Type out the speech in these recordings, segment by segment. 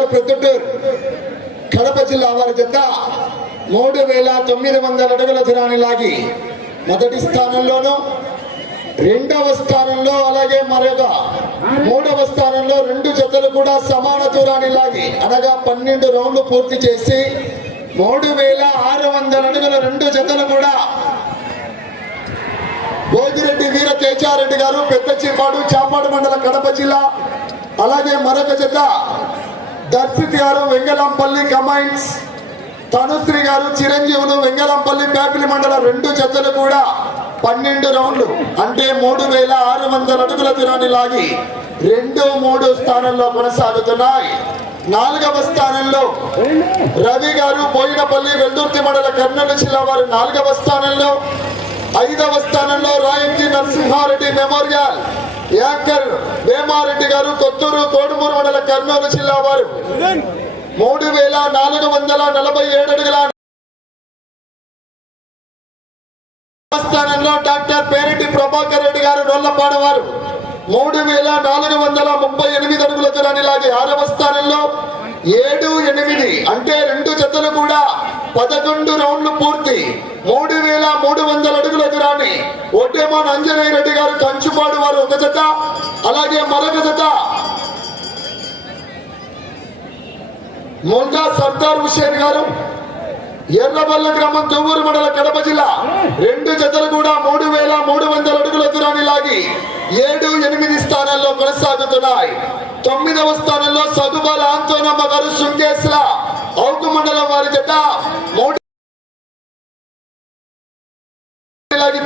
నగర్ ప్రొద్దుటూరు కడప జిల్లా వారి జత మూడు వేల తొమ్మిది వందల అడుగుల దూరాన్ని లాగి మొదటి స్థానంలోను రెండవ స్థానంలో అలాగే మరొక మూడవ స్థానంలో రెండు జతలు కూడా సమాన దూరాన్ని లాగి అనగా పన్నెండు రౌండ్లు పూర్తి చేసి మూడు వేల ఆరు వందల అడుగుల రెండు జతలు కూడా భోగిరెడ్డి వీర తేజారెడ్డి గారు పెద్ద చేపాడు చాపాడు మండల కడప జిల్లా అలాగే మరొక జత దర్శిత్ గారు వెంగళంపల్లి కమైన్స్ తనుశ్రీ గారు చిరంజీవులు వెంగళంపల్లి ప్యాపిలి మండల రెండు జతలు కూడా పన్నెండు రౌండ్లు అంటే మూడు వేల ఆరు వందల అడుగుల దూరాన్ని లాగి రెండు మూడు స్థానంలో కొనసాగుతున్నాయి. నాలుగవ స్థానంలో రవి గారు బోయినపల్లి వెల్దుర్తి మండల కర్నూలు జిల్లా వారు నాలుగవ స్థానంలో ఐదవ స్థానంలో రాయంకి నరసింహారెడ్డి మెమోరియల్ యాంకర్ వేమారెడ్డి గారు కొత్తూరు కోడుమూరు మండల కర్నూలు జిల్లా వారు. మూడు వేల నాలుగు వందల నలభై ఏడు అడుగుల స్థానంలో డాక్టర్ పేరెడ్డి ప్రభాకర్ రెడ్డి గారు రొల్లపాడవారు మూడు వేల నాలుగు వందల ముప్పై ఎనిమిది అడుగుల దూరాన్ని లాగి ఆరవ స్థానంలో ఏడు ఎనిమిది అంటే రెండు జతలు కూడా పదకొండు రౌండ్లు పూర్తి. మూడు వేల మూడు వందల అడుగుల ఒడ్డేమాన్ అంజనేయ రెడ్డి గారు కంచుపాడు వారు ఒక జత అలాగే మరొక జత. మొండా సర్దార్ హుషేన్ గారు ఎర్రబల్ల గ్రామం కొవ్వూరు మండల కడప జిల్లా. రెండు జతలు కూడా మూడు వేల మూడు వందల అడుగుల దూరాన్ని లాగి ఏడు ఎనిమిది స్థానాల్లో కొనసాగుతున్నాయి. తొమ్మిదవ స్థానంలో సదుబాల ఆంతోనమ్మ గారు శృంగేశ్వర అవుకు మండలం వారి జత.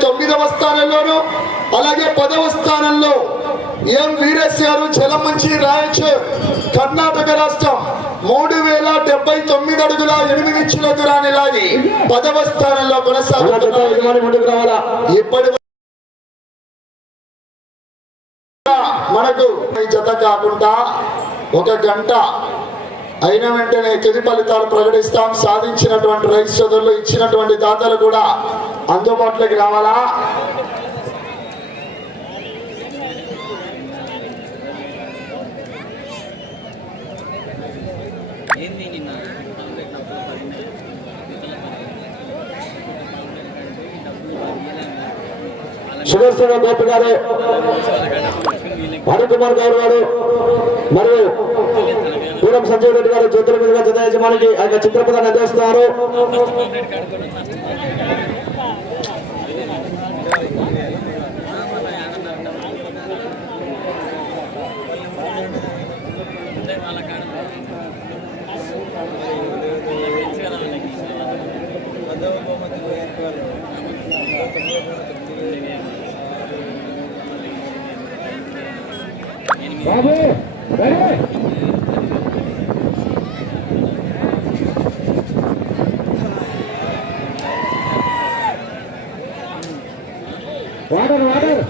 తొమ్మిదవ స్థానంలోను అలాగే పదవ స్థానంలో ఎం వీరస్ గారు చలమంచి రాయచూర్ కర్ణాటక రాష్ట్రం మూడు వేల డెబ్బై తొమ్మిది అడుగుల ఎనిమిది ఇంచుల దూరాన్ని లాగి పదవ స్థానంలో కొనసాగుతున్నారు ఇప్పటి మనకు జత కాకుండా ఒక గంట అయిన వెంటనే తుది ఫలితాలు ప్రకటిస్తాం. సాధించినటువంటి రైతు సోదరులు ఇచ్చినటువంటి దాతలు కూడా అందుబాటులోకి రావాలా? సుదర్శన గోపి గారు హరికుమార్ గౌడ్ గారు మరియు పూరం సంజయ్ రెడ్డి గారు జ్యోతుల మీదుగా జత యజమానికి ఆ యొక్క చిత్రపటాన్ని అందిస్తున్నారు. బాబు వాటర్ వాటర్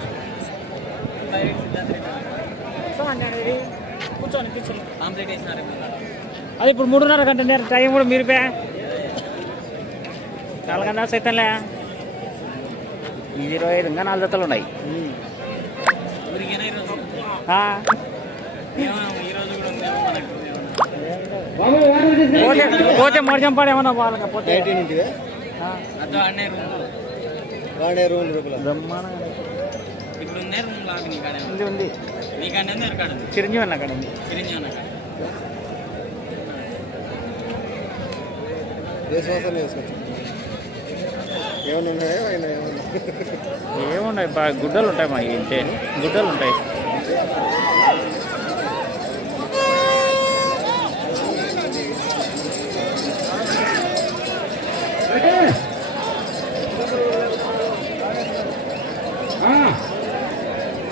అది ఇప్పుడు మూడున్నర గంట నేర టైం కూడా మీరిపే నాలుగు గంటల సైతంలే ఇది ఇరవై ఐదు ఇంకా నాలుగు జతలు ఉన్నాయి? పోతే మర్చంపాడు ఏమన్నా వాళ్ళకి పోతే. రూమ్ ఇప్పుడు ఉందే రూమ్ లాగా చిరంజీవి అన్న అక్కడ ఉంది. చిరంజీవి అన్న కాడ. విశ్వాసం చేసుకోవచ్చు. ఏమన్నా ఉన్నాయో? ఆయన ఏమన్నా? ఏమున్నాయి? బాగా గుడ్డలు ఉంటాయి మా ఇంతే గుడ్డలు ఉంటాయి.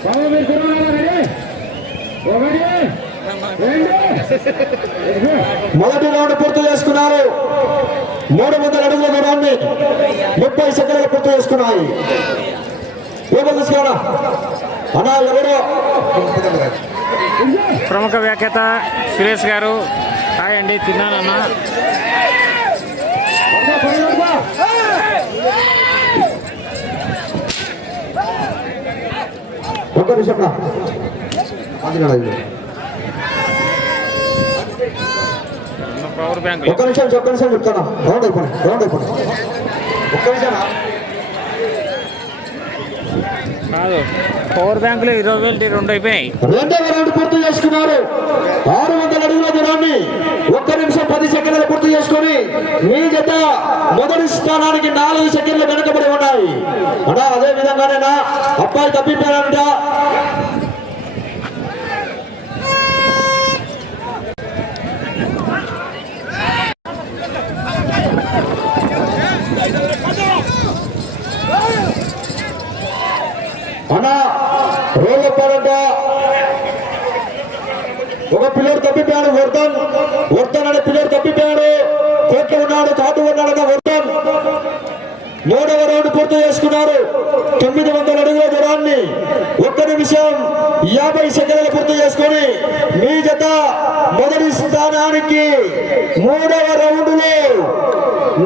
బాబు మీరు కుర్రాళ్ళ ఒకటి మొదటి రౌండ్ పూర్తి చేసుకున్నారు. మూడు వందల అడుగుల దూరాన్ని ముప్పై సెకండ్లు పూర్తి చేసుకున్నాయి. ఏమో తీసుకోవాలా అన్నా ఎవరో? ప్రముఖ వ్యాఖ్యాత సురేష్ గారు. హాయ్ అండి తిన్నానన్నా. ఒక్క నిమిషం ఒక్క నిమిషం ఒక్క నిమిషం చెప్తాను? రౌండ్ అయిపోయి రౌండ్ అయిపోయి ఒక్క నిమిషం కాదు పవర్ బ్యాంకులు ఇరవై వేలు రెండు అయిపోయినాయి. రెండవ రౌండ్ పూర్తి చేసుకున్నారు. ఆరు వందల అడుగుల దూరాన్ని. నిమిషం పది సెకండ్లు పూర్తి చేసుకొని మీ జత మొదటి స్థానానికి నాలుగు సెకండ్లు వెనుకబడి ఉన్నాయి. అన్నా అదే విధంగానేనా అబ్బాయి తప్పిపోయారంట అన్నా రోడ్ల పాడంట ఒక పిల్లడు తప్పిపోయాడు వర్ధన్ వర్ధన్ అనే పిల్లడు తప్పిపోయాడు కోట్లు ఉన్నాడు కాటు ఉన్నాడన్న వర్ధన్ మూడవ రౌండ్ పూర్తి చేసుకున్నారు తొమ్మిది వందల అడుగుల దూరాన్ని ఒక్క నిమిషం యాభై సెకండ్లు పూర్తి చేసుకొని మీ జత మొదటి స్థానానికి మూడవ రౌండ్లో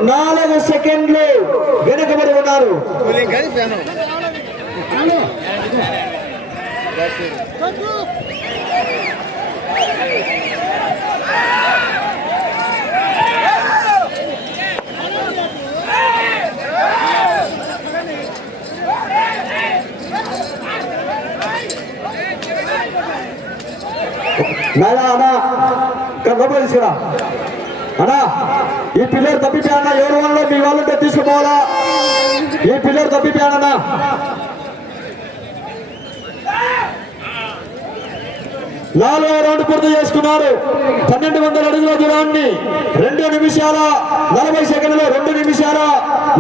నాలుగు సెకండ్లు వెనుకబడి ఉన్నారు Thank you. నాయనా అన్నా ఇక్కడ లోపల తీసుకురా. అన్నా ఈ పిల్లలు తప్పిపోయాడన్నా ఎవరి వాళ్ళో మీ వాళ్ళంటే తీసుకుపోవాలా? ఈ పిల్లలు తప్పిపోయానన్నా నాలుగో రౌండ్ పూర్తి చేసుకున్నారు. పన్నెండు వందల అడుగుల దూరాన్ని రెండు నిమిషాల నలభై సెకండ్ల రెండు నిమిషాల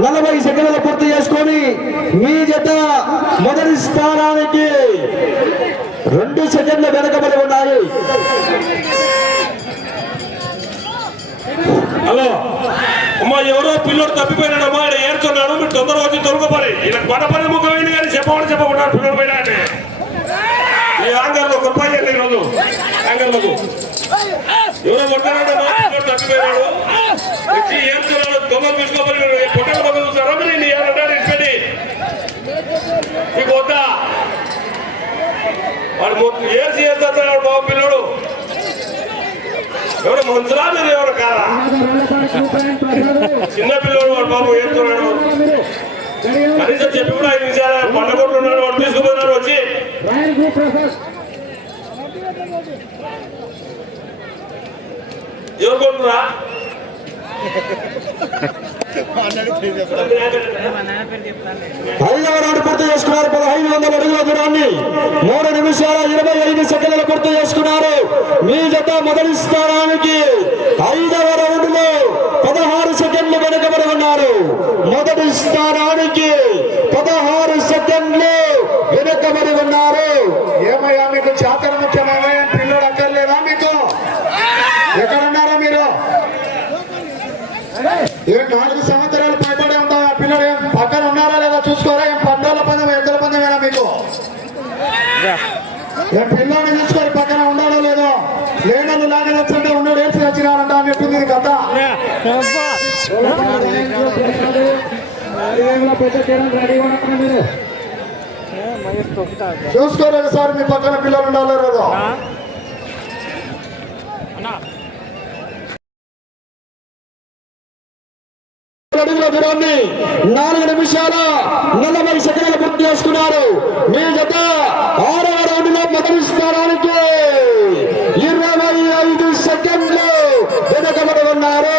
నలభై సెకండ్ల పూర్తి చేసుకొని మీ జత మొదటి స్థానానికి రెండు సెకండ్లు వెనకబడి ఉన్నాయి. హలో. అమ్మా ఎవరో పిల్లోడు తప్పిపోయినాడమ్మా ఆయన ఏడుతున్నాడు మీరు తొందరగా వచ్చి దొరకపోయి ఇలా గొడపని ముఖమైంది కానీ చెప్పమని చెప్పకుండా పిల్లడు పోయినా అంటే. ఈ ఆంగర్లో గొప్ప చేయండి ఈరోజు. ఆంగర్లకు ఎవరో కొట్టారంటే తప్పిపోయినాడు. వచ్చి వాడు మొత్తం ఏసి చేస్తాడు బాబు పిల్లడు? ఎవరు మంచురా మీరు ఎవరు కాదా చిన్న పిల్లోడు వాడు బాబు ఏడుతున్నాడు. కనీసం చెప్పి కూడా ఐదు నిమిషాలు పండగొట్లు ఉన్నాడు వాడు తీసుకుపోయినాడు వచ్చి. ఎవరు కొట్టురా? ఐదవ రౌండ్ పూర్తి చేసుకున్నారు. పదహైదు వందల అడుగుల దూరాన్ని మూడు నిమిషాల ఇరవై ఐదు సెకండ్లు పూర్తి చేసుకున్నారు. మీ జత మొదటి స్థానానికి ఐదవ రౌండ్లో పదహారు సెకండ్లు వెనుకబడి ఉన్నారు. మొదటి స్థానానికి పదహారు సెకండ్లు వెనుకబడి ఉన్నారు. ఏమయ్యా మీకు చాతర ముఖ్యమైన చూసుకోరు ఒకసారి మీ పక్కన పిల్లలు ఉండాలో లేదో? అడుగుల దూరాన్ని నాలుగు నిమిషాల నలభై సెకండ్లు పూర్తి చేసుకున్నారు. మీ జత ఆరవ రౌండ్లో మొదటి స్థానానికి ఇరవై ఐదు సెకండ్లు వెనుకబడి ఉన్నారు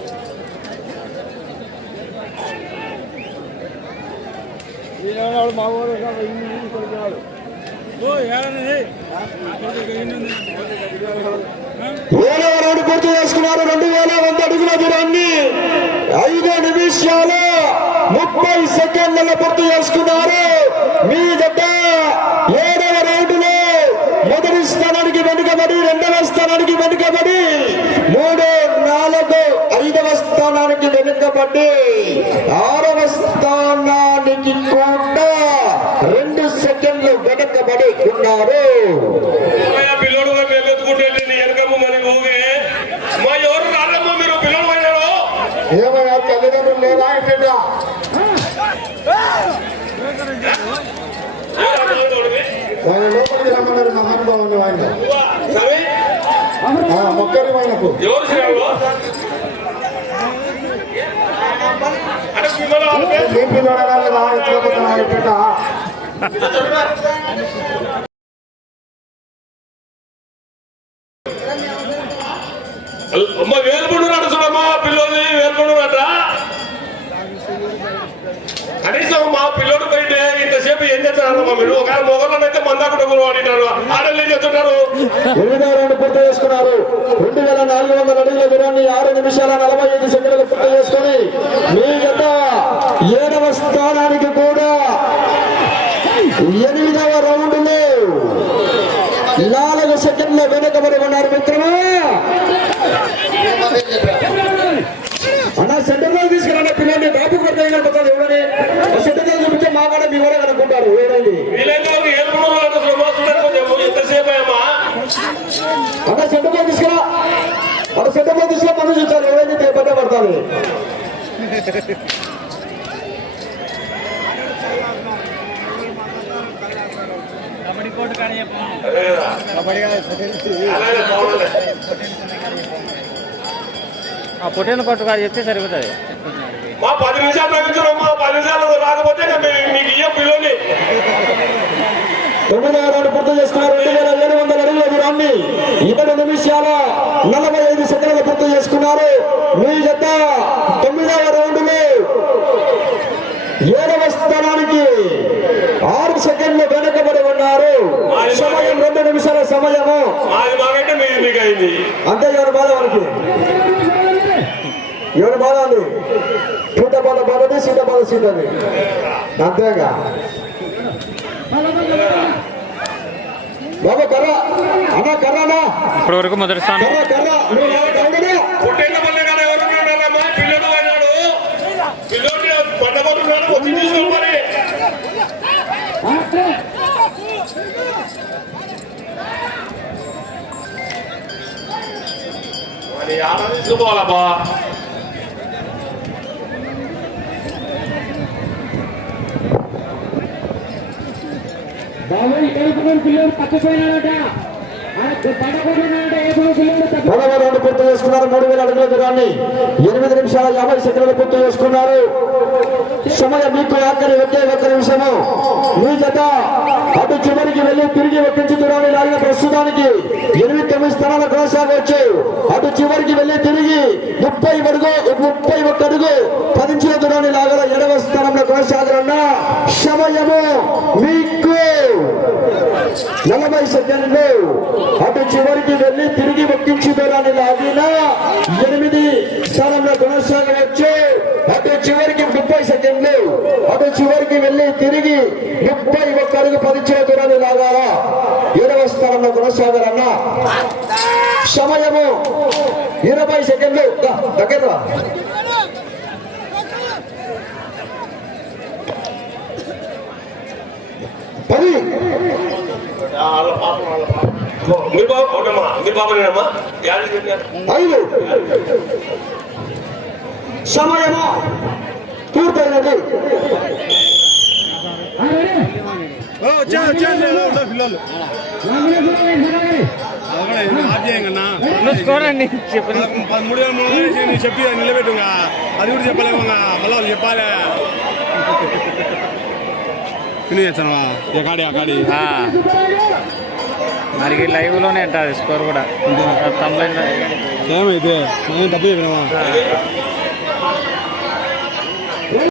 ఈ పాపడేనమ్మా సుబ్బయ్య ఏడవ రౌండ్ పూర్తి చేసుకున్నారు రెండు వేల వంద అడుగుల దూరాన్ని. ఐదు నిమిషాలు ముప్పై సెకండ్ల పూర్తి చేసుకున్నారు. మీ జత ఏడవ రౌండ్లో మొదటి స్థానానికి వెనుకబడి రెండవ స్థానానికి వెనుకబడి మూడో వెనుకబడి ఆరవ స్థానానికి కూడా రెండు సెకండ్లు వెనుకబడి ఉన్నారు ఏమయ్యా పిల్లోడు గారు నేను ఎత్తుకుంటే నీ వెనకమ్మ మరి ఊగే మా ఎవరు రాళ్ళమ్మ మీరు పిల్లలు పోయినాడు ఏమయ్యా తల్లిదండ్రులు లేదా ఏంటంటే ఆయన లోపలికి రమ్మన్నారు మహానుభావుని ఆయన మొక్కరి ఆయనకు ఎవరు శ్రీరాములు అంటే పిల్లలు వాళ్ళ మీరు ఒక మొగలను అయితే మందాకుడు వాడినారు ఆడలు ఏం చేస్తున్నారు ఎనిమిదో రెండు పూర్తి చేసుకున్నారు. రెండు వేల నాలుగు వందల అడుగుల దూరాన్ని ఆరు నిమిషాల నలభై ఐదు సెకండ్లు పూర్తి చేసుకుని మీ గత ఏడవ స్థానానికి కూడా ఎనిమిదవ రౌండ్లో నాలుగు సెకండ్ల వెనుకబడి అక్కడ సెంటర్లో తీసుకురా. అక్కడ సెంటర్లో తీసుకురా. పనులు చూస్తారు. ఎవరైతే ఇబ్బంది పడతారు. కబడ్డీ కోర్టు కానీ చెప్పమా అదే కదా. అలాగే బాగుంది. ఆ పొట్టేను కొట్టుకాడు చెప్తే సరిపోతుంది. మా పది నిమిషాలు పది నిమిషాలు రాకపోతే ఇక మీ- మీకు ఇయ్యం పిల్లోని తొమ్మిదవ రౌండ్ పూర్తి చేసుకున్నారు. రెండు వేల ఏడు వందల అడుగుల దూరాన్ని ఏడు నిమిషాల నలభై ఐదు సెకండ్లు పూర్తి చేసుకున్నారు. మీ జత తొమ్మిదవ రౌండ్లో ఏడవ స్థానానికి ఆరు సెకండ్లు వెనుకబడి ఉన్నారు. సమయం రెండు నిమిషాల సమయము. అంతే ఎవరి బాధ మనకి? ఎవరి బాధ ఉంది పూట బాధ బాధది సీత బాధ సీతది. అంతేగా బాబా కర్ర అన్నా కర్రనా ఇప్పటి వరకు మొదటి స్థానం. కర్ర కర్ర నువ్వు నా కర్రనా? పుట్టిన పల్లె కాడ ఎవరు ఉన్నారమ్మా పిల్లడు పోయినాడు పిల్లోని పండబోతున్నాడు వచ్చి తీసుకో మరి మరి ఆడ తీసుకోపోవాలబ్బా పదవ పూర్తి చేసుకున్నారు మూడు వేల అడుగుల దూరాన్ని. ఎనిమిది నిమిషాల యాభై సెకండ్లు పూర్తి చేసుకున్నారు. సమయం మీకు ఆఖరి ఒకే ఒక్క నిమిషము. మీ జత అటు చివరికి వెళ్ళి తిరిగి ఒక్కించి దూరాన్ని లాగిన ప్రస్తుతానికి ఎనిమిది తొమ్మిది స్థానాలు కొనసాగవచ్చు. అటు చివరికి వెళ్ళి తిరిగి ముప్పై అడుగు ముప్పై ఒక్క అడుగు పది దూరాన్ని లాగల ఏడవ స్థానంలో కొనసాగరన్న సమయము మీకు నలభై సెకండ్లు అటు చివరికి వెళ్ళి తిరిగి ఒక్కించి లాగిన ఎనిమిది స్థానంలో కొనసాగవచ్చు. అటు చివరికి ముప్పై సెకండ్లు అటు చివరికి వెళ్ళి తిరిగి ముప్పై ఒక్క అడుగు లాగా దూరాన్ని లాగాల. స్థానంలో కొనసాగాలన్న. సమయము ఇరవై సెకండ్లు. దగ్గర పది. వాళ్ళ పాప వాళ్ళ పాప మీరు బాబు అవునమ్మా మీరు బాబునేనమ్మా యాడ్ చెప్పారు ఐదు సమయము పూర్తయినది చూసుకోరండి చెప్పిన పదమూడు వేల మూడు వందలు వేసి నువ్వు చెప్పి నిలబెట్టు ఇంకా. అది కూడా చెప్పలేము ఇంకా. మళ్ళా వాళ్ళు చెప్పాలి ఫినిష్ చేస్తాను ఎకాడి అకాడి ఆ. మరి లైవ్ లోనే ఉంటుంది స్కోర్ కూడా తొంభై ఏమైతే నేను తప్పు చెప్పినావా